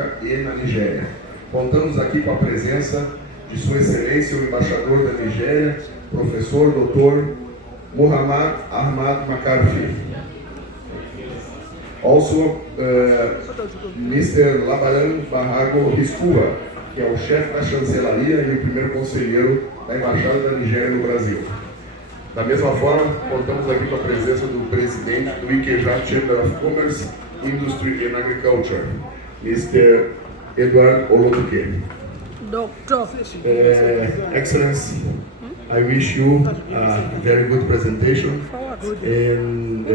África e na Nigéria. Contamos aqui com a presença de Sua Excelência, o embaixador da Nigéria, professor Dr. Muhammad Ahmad McCarthy. Also, Mr. Labaran Barrago Riscua, que é o chefe da chancelaria e o primeiro conselheiro da Embaixada da Nigéria no Brasil. Da mesma forma, contamos aqui com a presença do presidente do Ikeja Chamber of Commerce, Industry and Agriculture, Mr. Edward Olotuke. Doctor. Excellency, I wish you a very good presentation. And,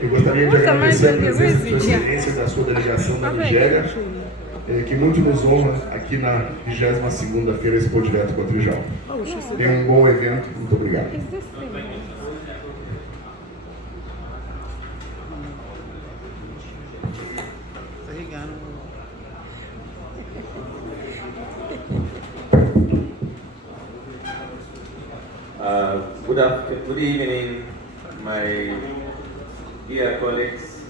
eu gostaria de agradecer a presença de excelência da sua delegação da Nigéria, que muito nos honra aqui na 22ª Feira Expo Direto com a Trijal. Tenha um bom evento, muito obrigado. Good evening, my dear colleagues,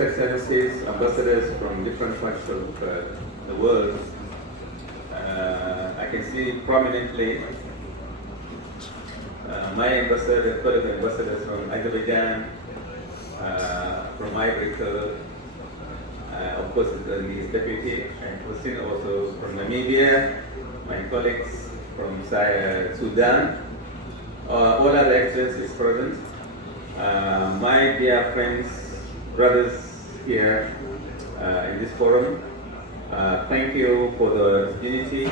excellencies, ambassadors from different parts of the world. I can see prominently my ambassador, colleague ambassadors from Azerbaijan, from Ivory Coast, of course the deputy, and Hussein also from Namibia, my colleagues from Sudan, all other excellencies present, my dear friends, brothers here in this forum, thank you for the opportunity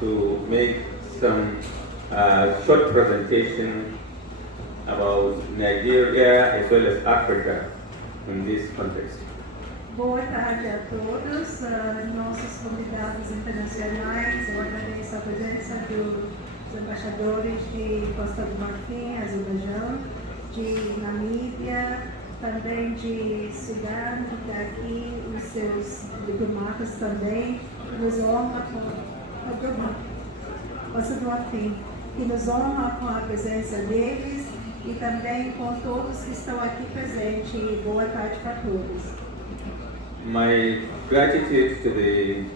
to make some short presentation about Nigeria as well as Africa in this context. Boa tarde a todos, nossos convidados internacionais. Eu agradeço a presença dos embaixadores de Costa do Marfim, Azerbaijão, de Namíbia, também de Sudão, que está aqui, os seus diplomatas também, que nos honra Costa do Marfim, que nos honra com a presença deles e também com todos que estão aqui presentes. Boa tarde para todos. My gratitude to the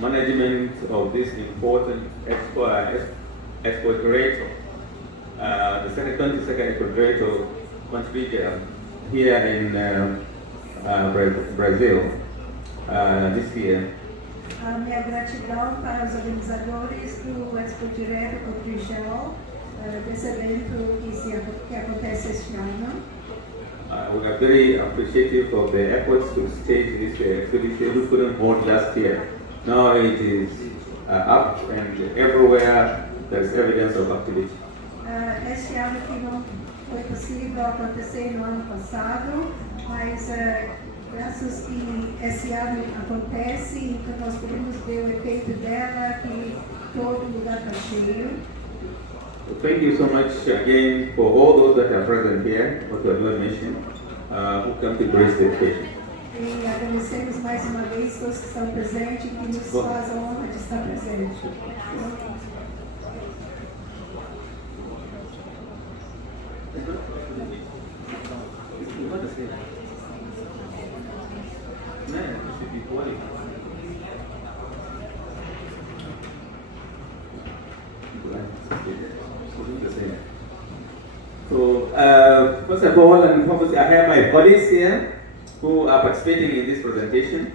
management of this important expo Direto, the 22nd Expo Direto country here in Brazil this year. Minha gratidão para os organizadores do Expo Direto Cotrijal, desse evento que acontece este ano. We are very appreciative of the efforts to stage this exhibition we couldn't hold last year. Now it is up and everywhere there is evidence of activity. Este ano que não foi possível acontecer no ano passado, mas graças que esse ano acontece, então nós podemos ver o efeito dela, que todo lugar está cheio. Thank you so much again for all those that are present here, what you have mentioned, who come to grace the occasion. E agradecemos mais uma vez todos que estão presentes e que nos faz a honra de estar presente. So, first of all, and foremost, I have my colleagues here who are participating in this presentation,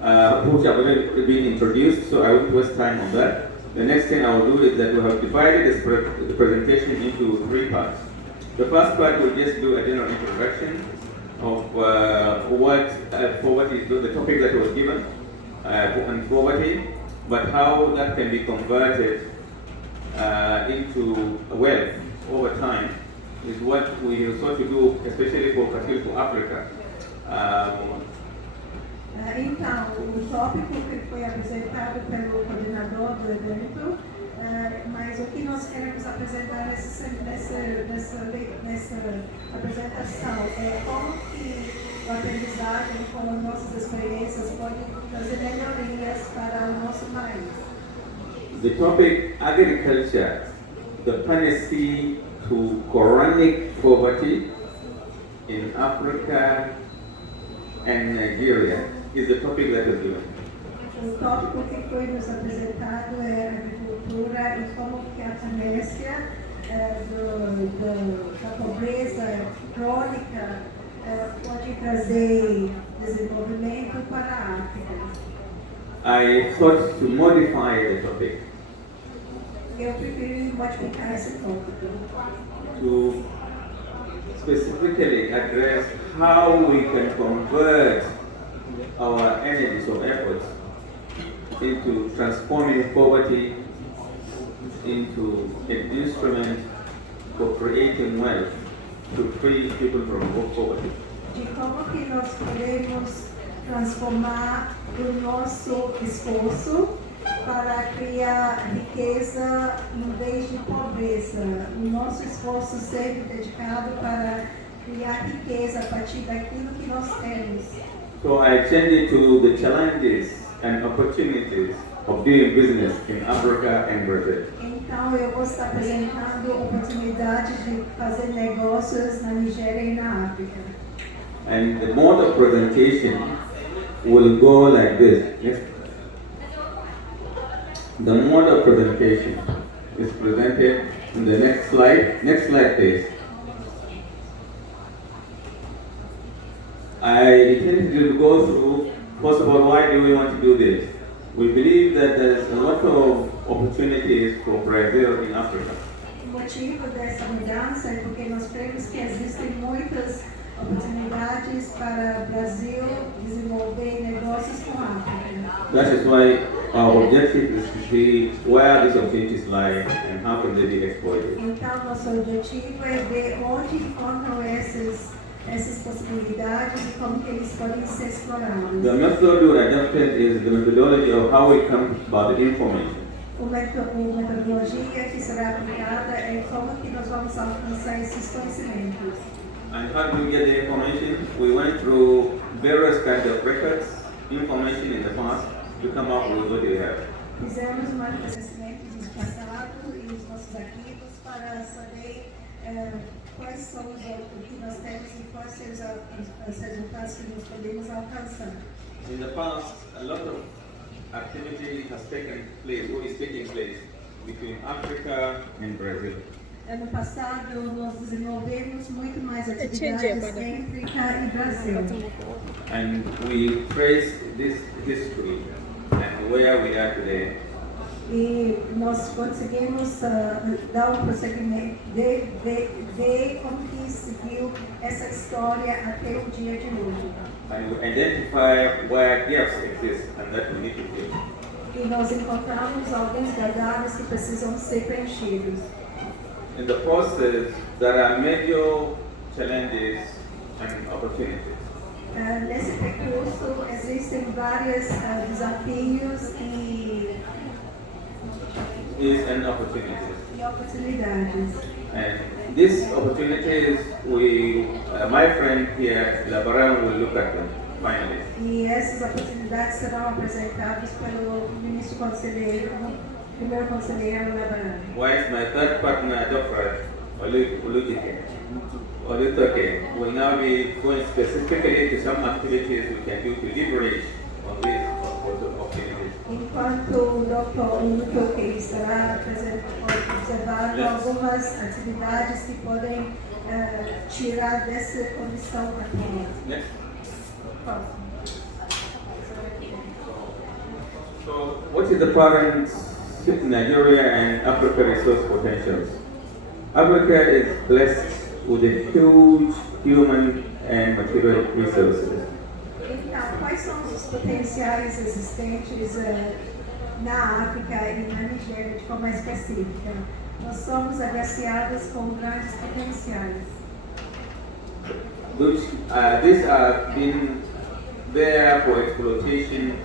who have already been introduced, so I won't waste time on that. The next thing I will do is that we have divided the presentation into 3 parts. The first part will just do a general introduction of what poverty is, the topic that was given on poverty, but how that can be converted into wealth over time is what we sought to do, especially for Africa. Então, o tópico que foi apresentado pelo coordenador do evento, mas o que nós queremos apresentar nessa apresentação é como que o aprendizagem com as nossas experiências pode trazer melhorias para o nosso país. The topic agriculture, the panacea to chronic poverty, in Africa and Nigeria is the topic that is given. O tópico que foi nos apresentado é agricultura e como que a tendência da pobreza crônica pode trazer desenvolvimento para a África. I thought to modify the topic Eu preferi modificar esse tópico to specifically address how we can convert our energies or efforts into transforming poverty into an instrument for creating wealth to free people from poverty. de como que nós podemos transformar o nosso esforço para criar riqueza em vez de pobreza. O nosso esforço ser dedicado para criar riqueza a partir daquilo que nós temos. So I changed it to the challenges and opportunities of doing business in Africa and Brazil. Então eu vou estar apresentando oportunidades de fazer negócios na Nigéria e na África. And the mode of presentation will go like this. Yes. The mode of presentation is presented in the next slide. Next slide, please. I intend to go through, first of all, why do we want to do this? We believe that there's a lot of opportunities for Brazil in Africa. O motivo dessa mudança é porque nós cremos que existem muitas oportunidades para o Brasil desenvolver negócios com a África. That is why our objective is to see where these opportunities lie and how can they be exploited. Então, nosso objetivo é ver onde encontram essas possibilidades e como que eles podem ser explorados. The method we adopted is the methodology of how we come about the information. A metodologia que será aplicada é como que nós vamos alcançar esses conhecimentos. And how do we get the information? We went through various kinds of records, information in the past, to come up with what we have. Fizemos um assessment do passado e os nossos arquivos para saber quais são os que nós temos e quais são os resultados que nós podemos alcançar. In the past, a lot of activity has taken place, or is taking place, between Africa and Brazil. Ano passado, nós desenvolvemos muito mais atividades entre África e Brasil. And we trace this history and where we are today. E nós conseguimos dar prosseguimento, ver como que seguiu essa história até o dia de hoje. And we identify where gaps exist and that we need to fill. E nós encontramos alguns gargalos que precisam ser preenchidos. In the process, there are major challenges and opportunities. Nesse percurso existem vários desafios e oportunidades. And these opportunities, my friend here, Labaran, will look at them finally. E essas oportunidades serão apresentadas pelo ministro conselheiro, primeiro conselheiro Labaran. Whilst my third partner, Dr. Olutoke, will now be going specifically to some activities we can do to leverage on these opportunities. Enquanto o Dr. Olutoke estará observando algumas atividades que podem tirar dessa condição atual. Next. So, what is the current Nigeria and Africa resource potentials? Africa is blessed with a huge human and material resources. Então, quais são os potenciais existentes na África e na Nigéria de forma específica? Nós somos agraciados com grandes potenciais. These have been there for exploitation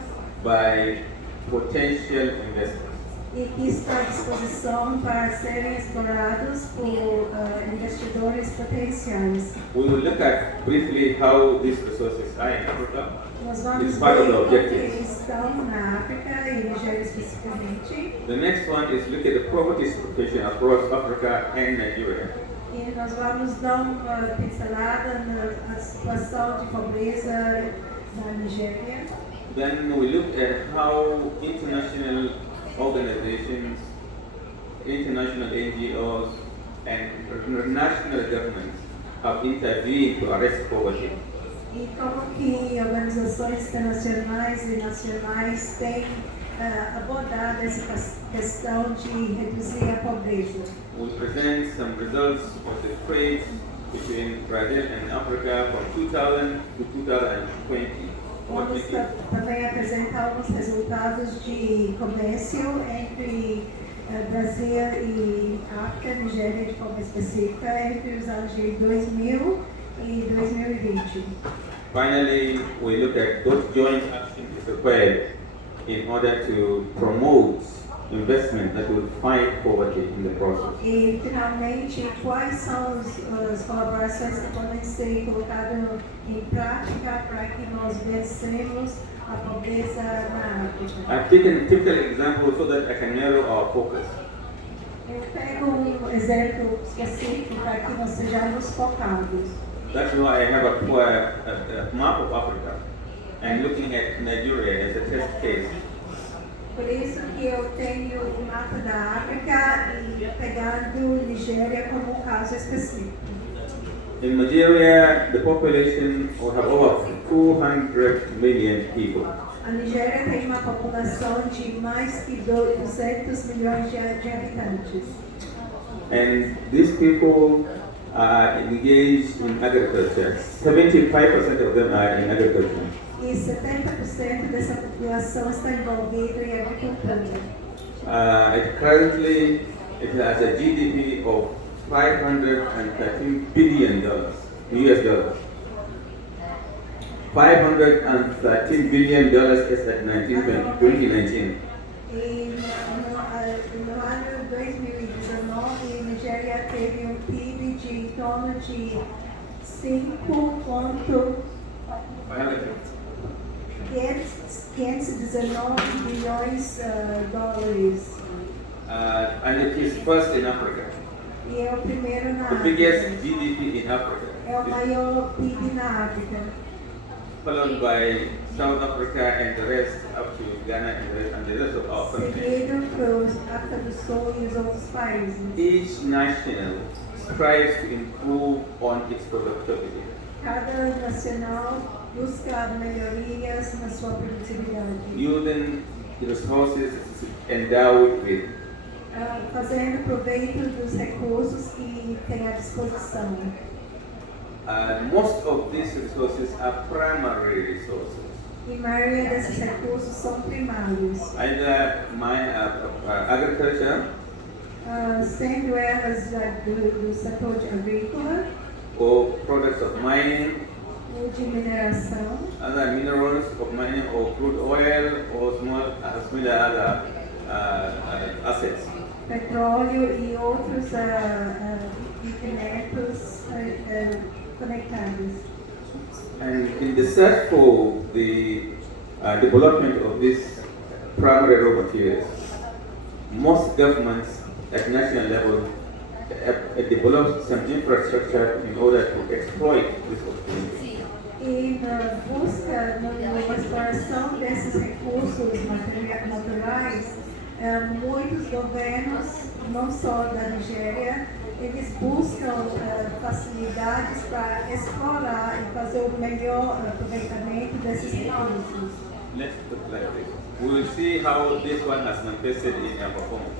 by potential investors. E que está à disposição para serem explorados por investidores potenciais. We will look at briefly how these resources are in Africa. Nós vamos It's part of the ver como objectives. eles estão na África e Nigéria especificamente. The next one is look at the poverty situation across Africa and Nigeria. E E nós vamos dar uma pincelada na situação de pobreza na Nigéria. Then we look at how international organizations, international NGOs, and national governments have intervened to arrest poverty. E como que organizações internacionais e nacionais têm abordado essa questão de reduzir a pobreza. We present some results of the trade between Brazil and Africa from 2000 to 2020. Vamos também apresentar alguns resultados de comércio entre Brasil e África, Nigéria de forma específica, entre os anos de 2000 e 2020. Finally, we look at what joint action is required in order to promote investment that will fight poverty in the process. E, finalmente, quais são as colaborações que podem ser colocadas em prática para que nós vencemos a pobreza na África? I've taken typical examples so that I can narrow our focus. Eu pego exemplo específico para que nós sejamos focados. That's why I have a map of Africa and looking at Nigeria as a test case. Por isso que eu tenho o mapa da África e pegando Nigéria como um caso específico. In Nigeria, the population will have over 200 million people. A Nigéria tem uma população de mais que 200 milhões de habitantes. And these people are engaged in agriculture. 75% of them are in agriculture. E 70% dessa população está envolvida em agricultura. Currently, it has a GDP of $513 billion, US dollars. $513 billion as at 2019. E no ano 2019, a Nigéria teve um PIB de em torno de 519 bilhões dólares. And it is first in Africa. E é o primeiro na The África. biggest GDP in Africa. É o maior PIB na África. Followed by South Africa and the rest up to Ghana and the rest of our country. Seguido por África do Sul e os outros países. Each national strives to improve on its productivity. Cada nacional busca melhorias na sua produtividade. Using the resources endowed with. Fazendo proveito dos recursos que tem à disposição. Most of these resources are primary resources. E a maioria desses recursos são primários. Either agriculture Sendo elas do setor de agrícola, or products of mining, ou de mineração, other minerals of mining or crude oil or smaller other assets. petróleo e outros elementos conectados. And in the search for the development of these primary raw materials, most governments at national level have developed some infrastructure in order to exploit this opportunity. E na busca, na exploração desses recursos naturais, muitos governos, não só da Nigéria, eles buscam facilidades para explorar e fazer o melhor aproveitamento desses recursos. Let's put it like this. We will see how this one has manifested in our performance.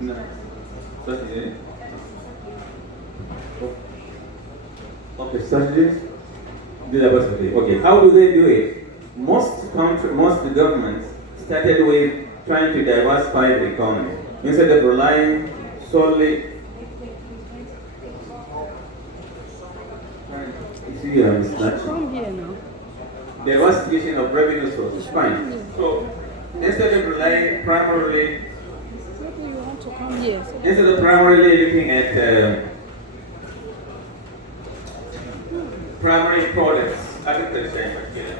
No. Strategy. Okay, strategies. Okay, how do they do it? Most governments started with trying to diversify the economy instead of relying solely. Come here now. Diversification of revenue sources, fine. So instead of relying primarily, Maybe you want to come here. instead of primarily looking at primary products, agriculture in particular,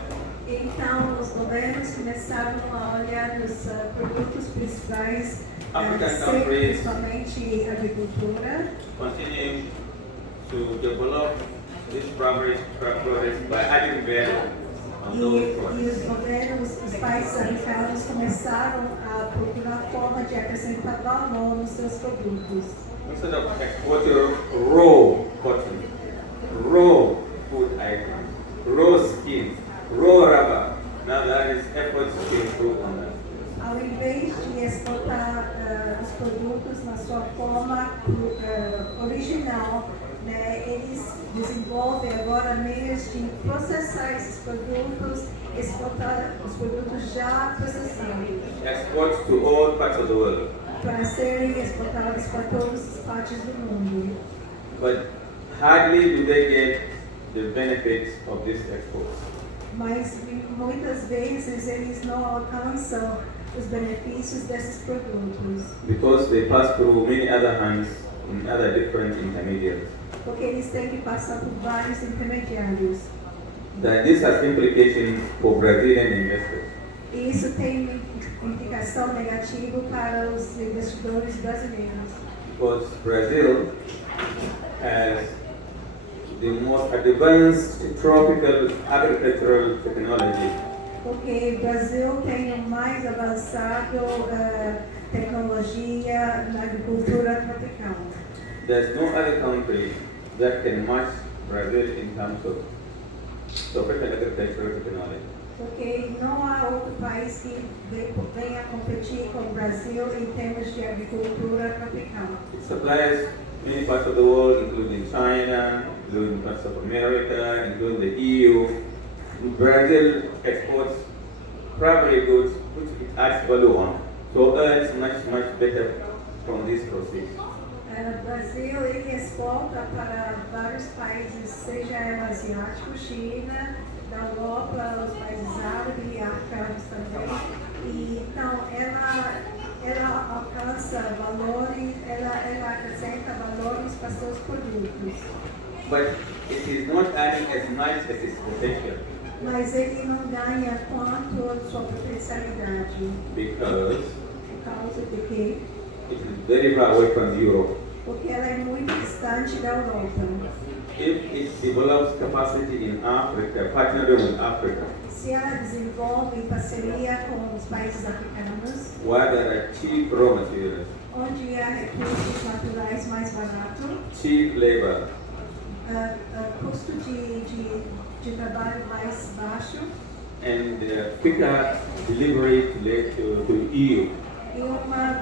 Então, os governos começaram a olhar nos produtos principais African countries principalmente agricultura, continue to develop this progress by adding value on those e products. os governos, os países africanos começaram a procurar forma de acrescentar valor nos seus produtos. Instead of exporting raw cotton, raw food items, raw skin, raw rubber, now there is efforts to improve on that. Ao invés de exportar os produtos na sua forma original, né, eles desenvolvem agora meios de processar esses produtos, exportar os produtos já processados, Export to all parts of the world. para serem exportados para todas as partes do mundo. But hardly do they get the benefits of these exports. Mas muitas vezes eles não alcançam os benefícios desses produtos, Because they pass through many other hands in other different intermediaries. porque eles têm que passar por vários intermediários. That this has implications for Brazilian investors. E isso tem implicação negativa para os investidores brasileiros, Because Brazil has the most advanced tropical agricultural technology. porque o Brasil tem o mais avançado tecnologia na agricultura tropical. There's no other country that can match Brazil in terms of tropical agricultural technology. Porque não há outro país que venha competir com o Brasil em termos de agricultura tropical. It supplies many parts of the world, including China, including parts of America, including the EU. Brazil exports primary goods which it adds value on, so earns much better from this process. O Brasil ele exporta para vários países, seja ela asiático, China, da Europa, os países árabes e africanos também. E, então, ela alcança valores, ela acrescenta valores para seus produtos. But it is not adding as much as its potential Mas ele não ganha quanto a sua potencialidade, because por causa de que it is very far away from Europe. porque ela é muito distante da Europa. If it develops capacity in Africa, partnering with Africa, Se ela desenvolve em parceria com os países africanos, where there are cheap raw materials, onde há recursos naturais mais baratos, cheap labor, custo de trabalho mais baixo and quicker delivery to EU, e uma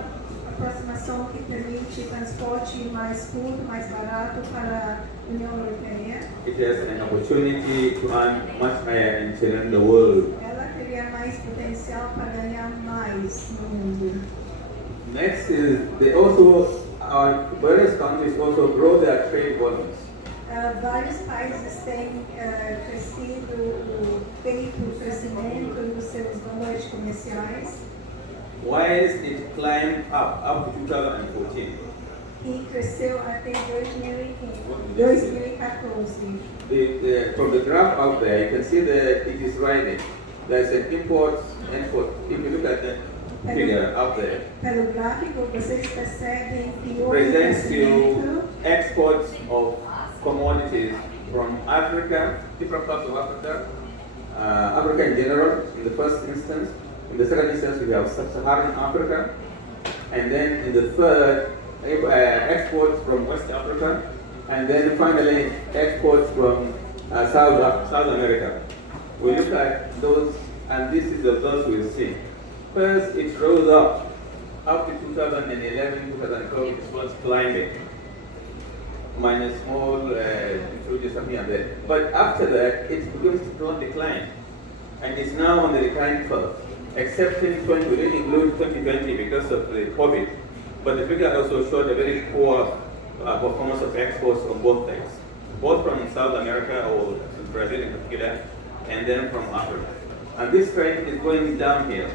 aproximação que permite transporte mais curto, mais barato para a União Europeia, it has an opportunity to earn much higher and challenge the world. ela teria mais potencial para ganhar mais no mundo. Next is our various countries also grow their trade volumes. Vários países têm feito o crescimento dos seus valores comerciais Why is it climbed up to 2014? e cresceu até 2014. From the graph out there, you can see that it is rising. There's an import. If you look at the figure up there, Pelo gráfico, vocês percebem que houve presents you crescimento exports of commodities from Africa, different parts of Africa, Africa in general, in the first instance. In the second instance, we have sub-Saharan Africa. And then in the third, exports from West Africa. And then finally, exports from South America. We look at those, and this is the those we'll see. First, it rose up to 2011, 2012, it was climbing. Minus small, introduce something like that. But after that, it begins to decline. And it's now on the decline curve. Except in 20, we didn't include 2020 because of the COVID. But the figure also showed a very poor performance of exports on both sides. Both from South America, or Brazil in particular, and then from Africa. And this trend is going downhill.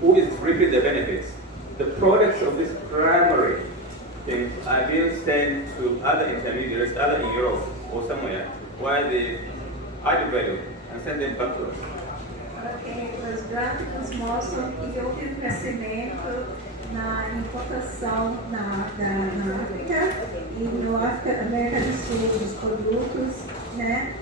Who is reaping the benefits? The products of this primary things are being sent to other intermediaries, either in Europe or somewhere, where they add value and send them back to us. Os gráficos mostram que houve um crescimento na importação na África e no América do Sul dos produtos, né?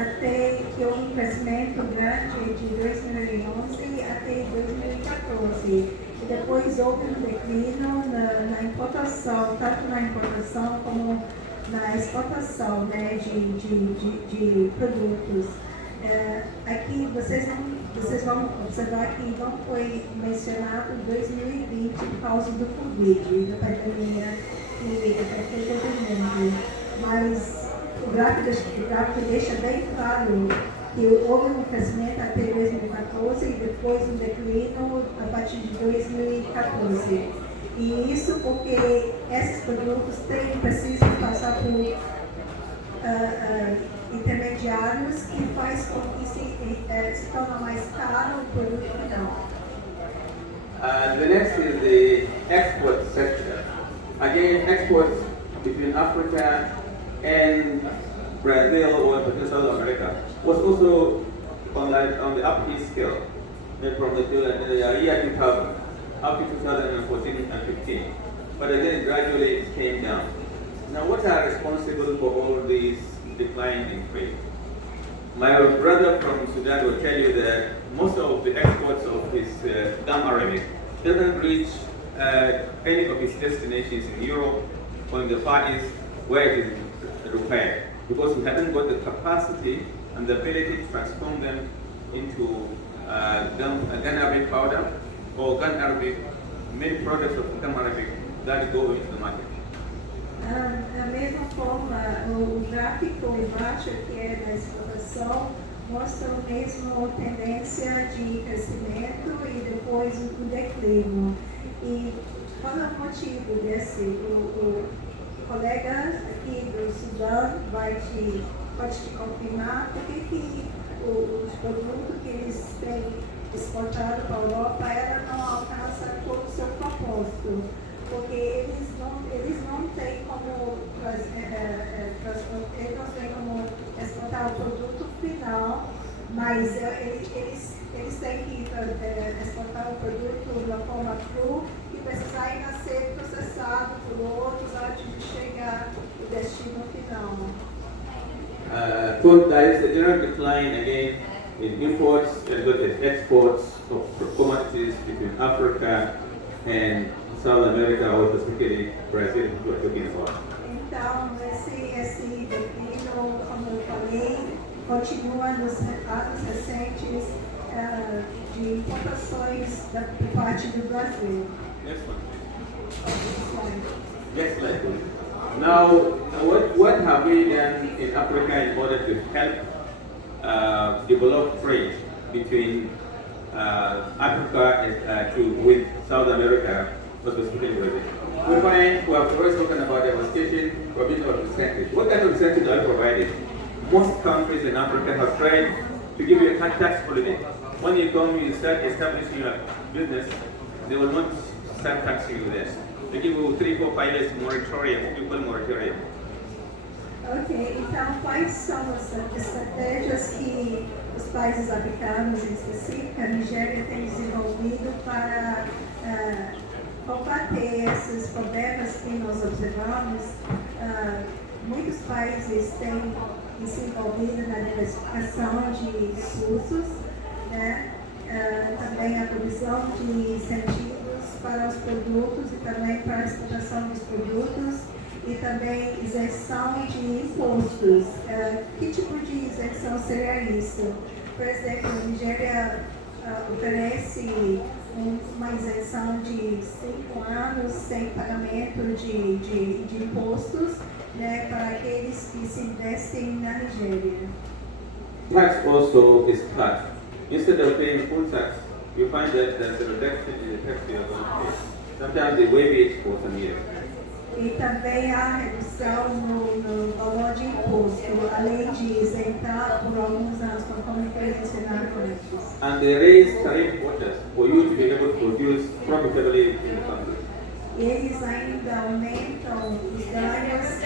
Até que houve um crescimento grande de 2011 até 2014. E depois houve um declínio na importação, tanto na importação como na exportação, né, de produtos. Aqui vocês vão observar que não foi mencionado 2020 por causa do Covid, da pandemia que afetou todo mundo. Mas o gráfico deixa bem claro que houve um crescimento até 2014 e depois um declínio a partir de 2014. E isso porque esses produtos precisam passar por intermediários que faz com que se torna mais caro o produto final. The next is the export sector. Again, exports between Africa and Brazil or particularly South America was also on the upbeat scale from the year 2000 up to 2014 and 15. But then gradually it came down. Now, what are responsible for all these decline in trade? My brother from Sudan will tell you that most of the exports of his gum arabic doesn't reach any of his destinations in Europe or in the Far East where it is required, because we haven't got the capacity and the ability to transform them into gun arabic powder or gun arabic, many products of gum arabic that go into the market. Da mesma forma, o gráfico embaixo, que é da exportação, mostra a mesma tendência de crescimento e depois um declínio. E qual é o motivo desse? O colega aqui do Sudão pode te confirmar por que os produtos que eles têm exportado para a Europa não alcançam todo o seu propósito. Porque eles não têm como exportar o produto final, mas eles têm que exportar o produto da forma cru e precisar ainda ser processado por outros antes de chegar ao destino final. So there is a general decline again in imports as well as exports of commodities between Africa and South America, or specifically Brazil, which we are talking about. Então, esse declínio, como eu falei, continua nos anos recentes de importações por parte do Brasil. Next one. Next slide, please. Now, what have we done in Africa in order to help develop trade between Africa with South America, specifically Brazil? We have always spoken about diversification, we have been about incentives. What kind of incentives are provided? Most countries in Africa have tried to give you a tax holiday. When you come, you start establishing your business, they will not start taxing you there. They give you 3, 4, 5 years moratorium, what you call moratorium. Ok, então quais são as estratégias que os países africanos, em específico, a Nigéria, tem desenvolvido para combater esses problemas que nós observamos? Muitos países têm se envolvido na diversificação de recursos, né? Também a provisão de incentivos para os produtos e também para a exportação dos produtos e também isenção de impostos. Que tipo de isenção seria isso? Por exemplo, a Nigéria oferece uma isenção de 5 anos sem pagamento de impostos, né, para aqueles que se investem na Nigéria. Tax also is cut. Instead of paying full tax, you find that there's a reduction in the tax you are going to pay. Sometimes they waive it for some years. E também há redução no valor de imposto, além de isentar por alguns anos, conforme foi mencionado antes. And they raise tariff quotas for you to be able to produce profitably in the country. E eles ainda aumentam os ganhos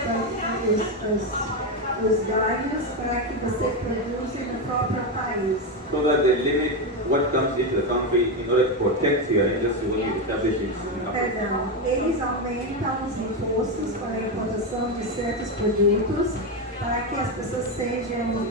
para que você produza no próprio país. So that they limit what comes into the country in order to protect your industry when you establish it in Africa. Perdão, eles aumentam os impostos para a importação de certos produtos para que as pessoas sejam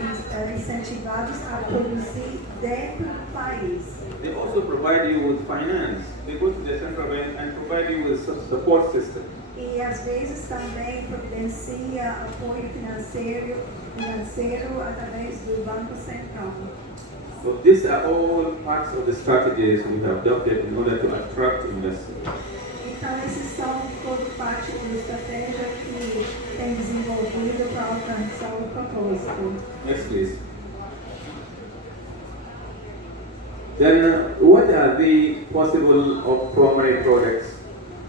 incentivadas a produzir dentro do país. They also provide you with finance. They go to the central bank and provide you with some support system. E às vezes também providencia apoio financeiro através do Banco Central. So these are all parts of the strategies we have adopted in order to attract investors. Então esses são toda parte da estratégia que tem desenvolvido para alcançar o propósito. Next, please. Then, what are the possible primary products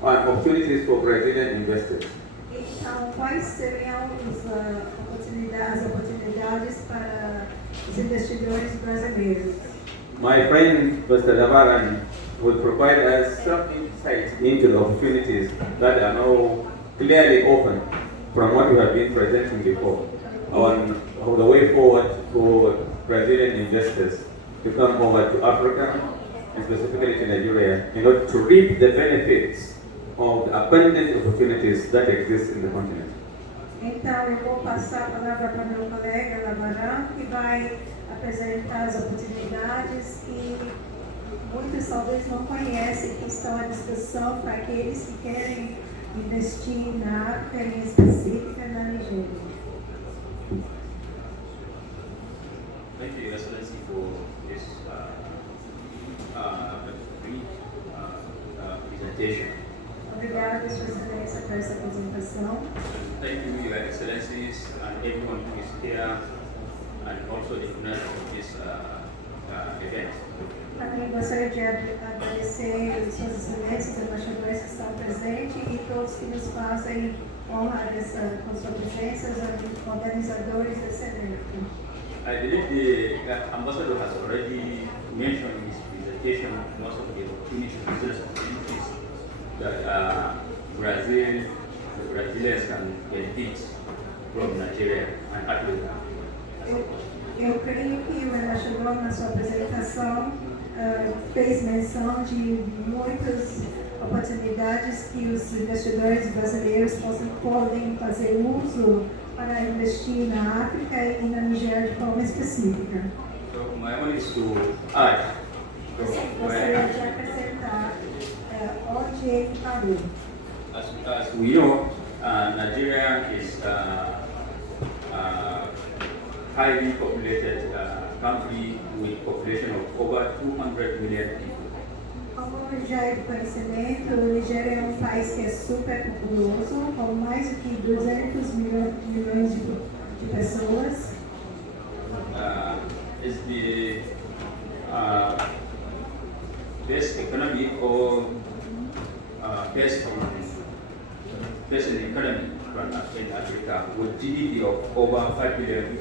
and opportunities for Brazilian investors? Então, quais seriam as oportunidades para os investidores brasileiros? My friend Mr. Davaran will provide us some insight into the opportunities that are now clearly open from what we have been presenting before on the way forward for Brazilian investors to come over to Africa and specifically to Nigeria in order to reap the benefits of the abundant opportunities that exist in the continent. Então, eu vou passar a palavra para meu colega Lamarão, que vai apresentar as oportunidades que muitos talvez não conhecem, que estão à disposição para aqueles que querem investir na África, em específica na Nigéria. Thank you, Your Excellency, for this brief presentation. Obrigada, Sua Excelência, por essa apresentação. Thank you, Your Excellencies, and everyone who is here, and also the owners of this event. Também gostaria de agradecer Suas Excelências, embaixadores que estão presentes e todos que nos fazem honra com sua presença, os organizadores desse evento. I believe the ambassador has already mentioned in his presentation most of the business opportunities that Brazilians can benefit from Nigeria and Africa. Eu creio que o embaixador, na sua apresentação, fez menção de muitas oportunidades que os investidores brasileiros podem fazer uso para investir na África e na Nigéria de forma específica. So my one is to add Gostaria de acrescentar onde ele parou. as we know, Nigeria is highly populated country with population of over 200 million people. Como já é de conhecimento, a Nigéria é um país que é super populoso, com mais do que 200 milhões de pessoas. Is the best economy or best in economy in Africa with GDP of over $5 billion.